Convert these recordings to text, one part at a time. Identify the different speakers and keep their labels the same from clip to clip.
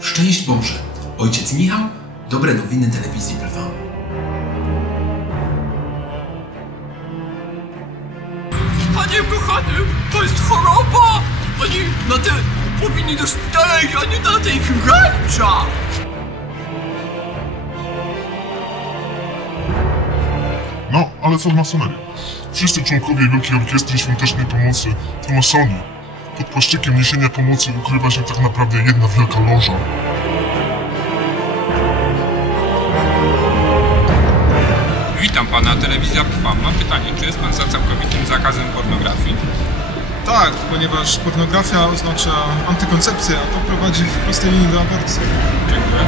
Speaker 1: Szczęść Boże! Ojciec Michał, dobre nowiny telewizji Lwa.
Speaker 2: Panie kochany, to jest choroba! Oni na te powinni do szpitala, a nie na tej rancza!
Speaker 3: No, ale co w masonerii? Wszyscy członkowie Wielkiej Orkiestry Świątecznej Pomocy to masoni. Pod płaszczykiem niesienia pomocy ukrywa się tak naprawdę jedna wielka loża.
Speaker 4: Witam pana, telewizja Trwa. Mam pytanie, czy jest pan za całkowitym zakazem pornografii?
Speaker 5: Tak, ponieważ pornografia oznacza antykoncepcję, a to prowadzi w prostej linii do aborcji.
Speaker 4: Dziękuję.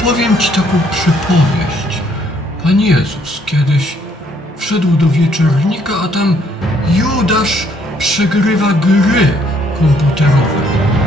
Speaker 2: Opowiem ci taką przypowieść. Pan Jezus kiedyś wszedł do wieczornika, a tam Judasz przegrywa gry komputerowe.